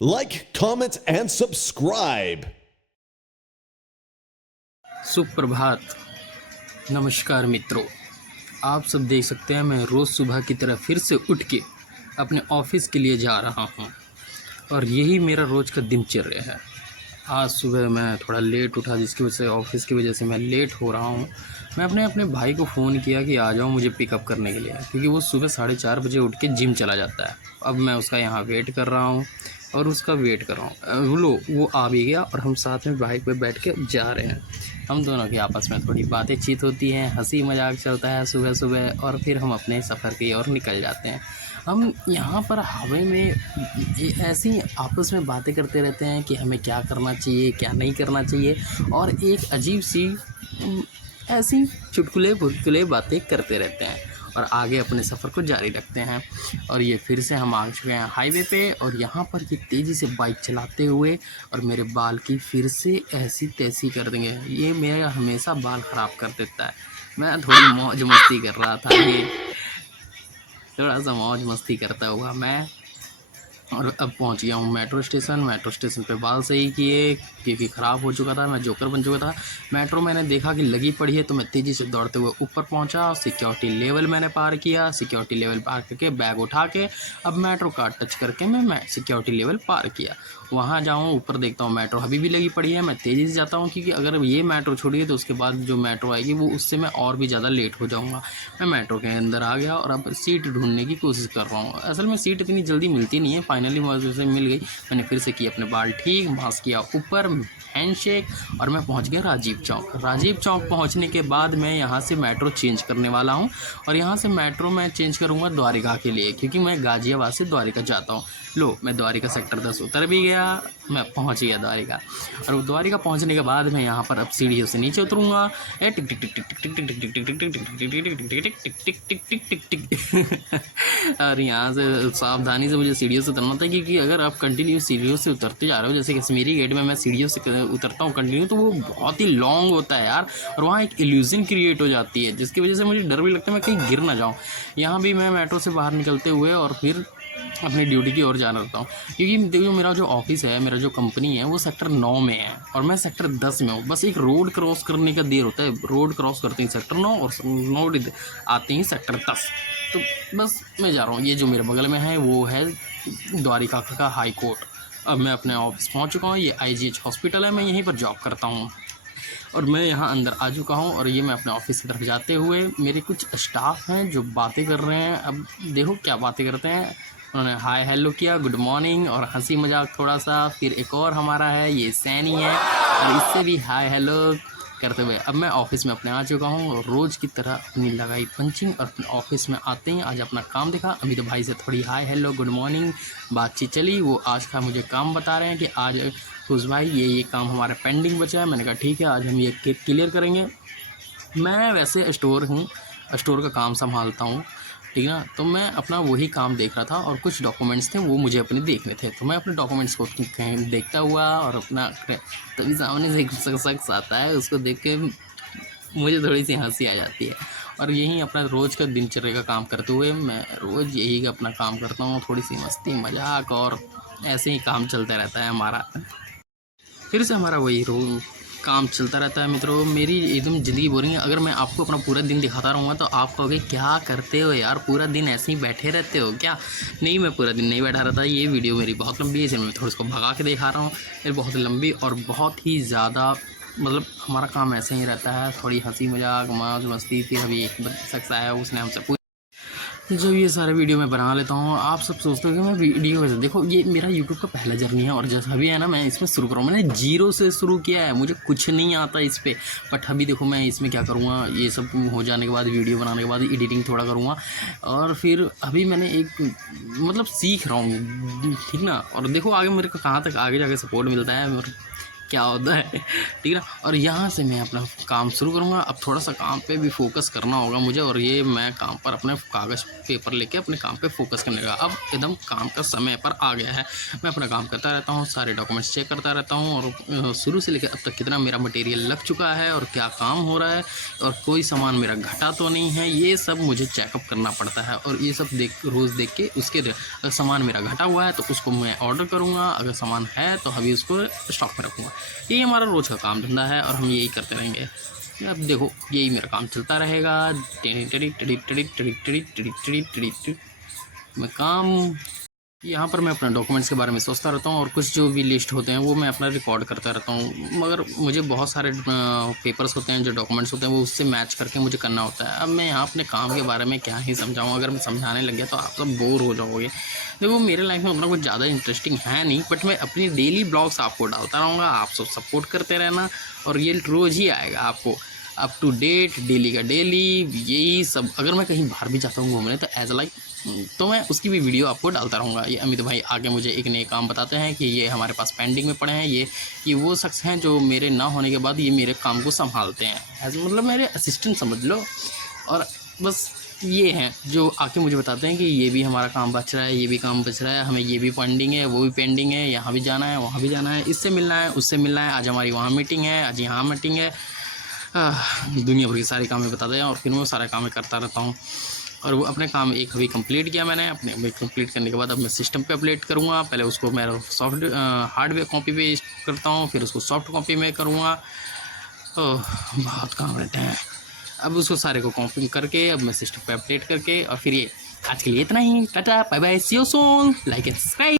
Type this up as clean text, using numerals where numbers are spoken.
Like, comment, and subscribe. सुप्रभात, नमस्कार मित्रों। आप सब देख सकते हैं मैं रोज़ सुबह की तरह फिर से उठ के अपने ऑफिस के लिए जा रहा हूं और यही मेरा रोज़ का दिनचर्या है। आज सुबह मैं थोड़ा लेट उठा, जिसकी वजह से ऑफिस की वजह से मैं लेट हो रहा हूं। मैं अपने भाई को फ़ोन किया कि आ जाओ मुझे पिकअप करने के लिए, क्योंकि वो सुबह 4:30 बजे उठ के जिम चला जाता है। अब मैं उसका यहाँ वेट कर रहा हूँ और उसका वेट कर रहा हूँ। वो आ भी गया और हम साथ में बाइक पे बैठ के जा रहे हैं। हम दोनों की आपस में थोड़ी बातें चीत होती हैं, हंसी मजाक चलता है सुबह सुबह, और फिर हम अपने सफ़र की ओर निकल जाते हैं। हम यहाँ पर हवा में ऐसी आपस में बातें करते रहते हैं कि हमें क्या करना चाहिए, क्या नहीं करना चाहिए, और एक अजीब सी ऐसी चुटकुले बुटकुले बातें करते रहते हैं और आगे अपने सफ़र को जारी रखते हैं। और ये फिर से हम आ चुके हैं हाईवे पे, और यहाँ पर ये तेज़ी से बाइक चलाते हुए और मेरे बाल की फिर से ऐसी तैसी कर देंगे। ये मेरा हमेशा बाल ख़राब कर देता है। मैं थोड़ी मौज मस्ती कर रहा था, ये थोड़ा सा मौज मस्ती करता हुआ मैं, और अब पहुंच गया हूँ मेट्रो स्टेशन पे बाल सही किए, क्योंकि ख़राब हो चुका था, मैं जोकर बन चुका था। मेट्रो मैंने देखा कि लगी पड़ी है, तो मैं तेज़ी से दौड़ते हुए ऊपर पहुंचा। सिक्योरिटी लेवल मैंने पार किया। सिक्योरिटी लेवल पार करके बैग उठा के अब मेट्रो कार्ड टच करके मैं सिक्योरिटी लेवल पार किया। वहाँ जाऊँ, ऊपर देखता हूँ मेट्रो अभी भी लगी पड़ी है। मैं तेज़ी से जाता हूँ, क्योंकि अगर ये मेट्रो छूटी तो उसके बाद जो मेट्रो आएगी वो उससे मैं और भी ज़्यादा लेट हो जाऊँगा। मैं मेट्रो के अंदर आ गया और अब सीट ढूंढने की कोशिश कर रहा हूँ। असल में सीट इतनी जल्दी मिलती नहीं है, फाइनली मुझे मिल गई। मैंने फिर से किए अपने बाल ठीक, मास्क किया ऊपर, हैंडशेक, और मैं पहुंच गया राजीव चौक पहुंचने के बाद मैं यहां से मेट्रो चेंज करने वाला हूं, और यहां से मेट्रो मैं चेंज करूंगा द्वारिका के लिए, क्योंकि मैं गाजियाबाद से द्वारिका जाता हूं। लो, मैं द्वारिका सेक्टर 10 उतर भी गया, मैं पहुंच गया द्वारिका। और द्वारिका पहुंचने के बाद मैं यहाँ पर अब सीढ़ियों से नीचे उतरूँगा। टिक टिक टिक टिक टिक टिक टिक टिक टिक टिक टिक टिक टिक टिक टिक टिक टिक। और यहाँ से सावधानी से मुझे सीढ़ियों से उतरना था, क्योंकि अगर आप कंटिन्यू सीढ़ियों से उतरते जा रहे हो, जैसे कश्मीरी गेट में मैं सीढ़ियों से उतरता हूँ कंटिन्यू, तो वो बहुत ही लॉन्ग होता है यार, और वहाँ एक इल्यूजन क्रिएट हो जाती है, जिसकी वजह से मुझे डर भी लगता है मैं कहीं गिर ना जाऊँ। यहाँ भी मैं मेट्रो से बाहर निकलते हुए और फिर अपनी ड्यूटी की ओर जाना रहता हूँ, क्योंकि देखो मेरा जो ऑफिस है, मेरा जो कंपनी है, वो सेक्टर 9 में है और मैं सेक्टर 10 में हूँ। बस एक रोड क्रॉस करने का देर होता है, रोड क्रॉस करते ही सेक्टर 9 और 9 आते ही सेक्टर 10। तो बस मैं जा रहा हूँ। ये जो मेरे बगल में है वो है द्वारिका का हाई कोर्ट। अब मैं अपने ऑफिस पहुँच चुका हूँ। ये IGH हॉस्पिटल है, मैं यहीं पर जॉब करता हूँ और मैं यहाँ अंदर आ चुका हूँ। और ये मैं अपने ऑफिस की तरफ जाते हुए, मेरे कुछ स्टाफ हैं जो बातें कर रहे हैं। अब देखो क्या बातें करते हैं। उन्होंने हाय हेलो किया, गुड मॉर्निंग और हंसी मजाक थोड़ा सा। फिर एक और हमारा है, ये सैनी है, और इससे भी हाय हेलो करते हुए अब मैं ऑफिस में अपने आ चुका हूँ। और रोज़ की तरह अपनी लगाई पंचिंग और अपने ऑफिस में आते ही आज अपना काम देखा। अमित भाई से थोड़ी हाय हेलो गुड मॉर्निंग बातचीत चली। वो आज का मुझे काम बता रहे हैं कि आज खुश भाई ये काम हमारा पेंडिंग बचा है। मैंने कहा ठीक है, आज हम ये क्लियर करेंगे। मैं वैसे स्टोर का काम संभालता हूँ, ठीक है ना। तो मैं अपना वही काम देख रहा था और कुछ डॉक्यूमेंट्स थे वो मुझे अपने देखने थे, तो मैं अपने डॉक्यूमेंट्स को देखता हुआ और अपना, तभी सामने से एक शख्स आता है, उसको देख के मुझे थोड़ी सी हंसी आ जाती है। और यही अपना रोज़ का दिनचर्या का काम करते हुए मैं रोज़ यही अपना काम करता हूँ। थोड़ी सी मस्ती मजाक और ऐसे ही काम चलता रहता है हमारा। फिर से हमारा वही काम चलता रहता है मित्रों। मेरी एकदम ज़िंदगी बोरिंग है। अगर मैं आपको अपना पूरा दिन दिखाता रहूँगा तो आप कहोगे क्या करते हो यार, पूरा दिन ऐसे ही बैठे रहते हो क्या। नहीं, मैं पूरा दिन नहीं बैठा रहता। ये वीडियो मेरी बहुत लंबी है, इसलिए मैं थोड़ा इसको भगा के दिखा रहा हूँ। ये बहुत लंबी और बहुत ही ज़्यादा, मतलब हमारा काम ऐसे ही रहता है, थोड़ी हंसी मजाक मौज मस्ती। फिर अभी एक शख्स आया, उसने हमसे जब ये सारे वीडियो मैं बना लेता हूँ, आप सब सोचते हो कि मैं वीडियो वैसे, देखो ये मेरा यूट्यूब का पहला जर्नी है और जैसा भी है ना, मैं इसमें शुरू करूँ, मैंने जीरो से शुरू किया है, मुझे कुछ नहीं आता इस पर। बट अभी देखो मैं इसमें क्या करूँगा, ये सब हो जाने के बाद, वीडियो बनाने के बाद एडिटिंग थोड़ा करूँगा, और फिर अभी मैंने एक मतलब सीख रहा हूँ, ठीक ना। और देखो आगे मेरे को कहाँ तक आगे जाके सपोर्ट मिलता है। क्या होता है, ठीक है ना। और यहाँ से मैं अपना काम शुरू करूँगा। अब थोड़ा सा काम पे भी फोकस करना होगा मुझे, और ये मैं काम पर अपने कागज़ पेपर लेके अपने काम पे फोकस करने का अब एकदम काम का समय पर आ गया है। मैं अपना काम करता रहता हूँ, सारे डॉक्यूमेंट्स चेक करता रहता हूँ, और शुरू से लेकर अब तक कितना मेरा मटेरियल लग चुका है और क्या काम हो रहा है, और कोई सामान मेरा घटा तो नहीं है, ये सब मुझे चेकअप करना पड़ता है। और ये सब रोज़ देख के उसके अगर सामान मेरा घटा हुआ है तो उसको मैं ऑर्डर करूँगा, अगर सामान है तो अभी उसको स्टॉक में रखूँगा। यही हमारा रोज़ का काम धंधा है और हम यही करते रहेंगे। अब देखो यही मेरा काम चलता रहेगा। मैं काम यहाँ पर मैं अपना डॉक्यूमेंट्स के बारे में सोचता रहता हूँ, और कुछ जो भी लिस्ट होते हैं वो मैं अपना रिकॉर्ड करता रहता हूँ। मगर मुझे बहुत सारे पेपर्स होते हैं, जो डॉक्यूमेंट्स होते हैं वो उससे मैच करके मुझे करना होता है। अब मैं यहाँ अपने काम के बारे में क्या ही समझाऊँ, अगर मैं समझाने लग गया तो आप सब बोर हो जाओगे। देखो मेरे लाइफ में उतना कुछ ज़्यादा इंटरेस्टिंग है नहीं, बट मैं अपनी डेली ब्लॉग्स आपको डालता रहूँगा, आप सब सपोर्ट करते रहना, और ये रोज़ ही आएगा आपको अप टू डेट, डेली का डेली यही सब। अगर मैं कहीं बाहर भी जाता हूँ घूमने तो मैं उसकी भी वीडियो आपको डालता रहूँगा। ये अमित भाई आगे मुझे एक नए काम बताते हैं कि ये हमारे पास पेंडिंग में पड़े हैं, ये वो शख्स हैं जो मेरे ना होने के बाद ये मेरे काम को संभालते हैं, मतलब मेरे असिस्टेंट समझ लो। और बस ये हैं जो आके मुझे बताते हैं कि ये भी हमारा काम बच रहा है, ये भी काम बच रहा है, हमें ये भी पेंडिंग है, वो भी पेंडिंग है, यहाँ भी जाना है, वहाँ भी जाना है, इससे मिलना है, उससे मिलना है, आज हमारी वहाँ मीटिंग है, आज यहाँ मीटिंग है। दुनिया भर के सारे काम में बताते हैं, और फिर मैं सारे काम करता रहता हूँ। और वो अपने काम एक अभी कंप्लीट किया मैंने, अपने अभी कंप्लीट करने के बाद अब मैं सिस्टम पे अपडेट करूँगा। पहले उसको मैं हार्डवेयर कॉपी पे करता हूँ, फिर उसको सॉफ्ट कॉपी में करूँगा। बहुत काम रहते हैं। अब उसको सारे को कॉपी करके अब मैं सिस्टम पे अपडेट करके, और फिर ये आज के लिए इतना ही। Tata bye bye, see you soon, like and subscribe.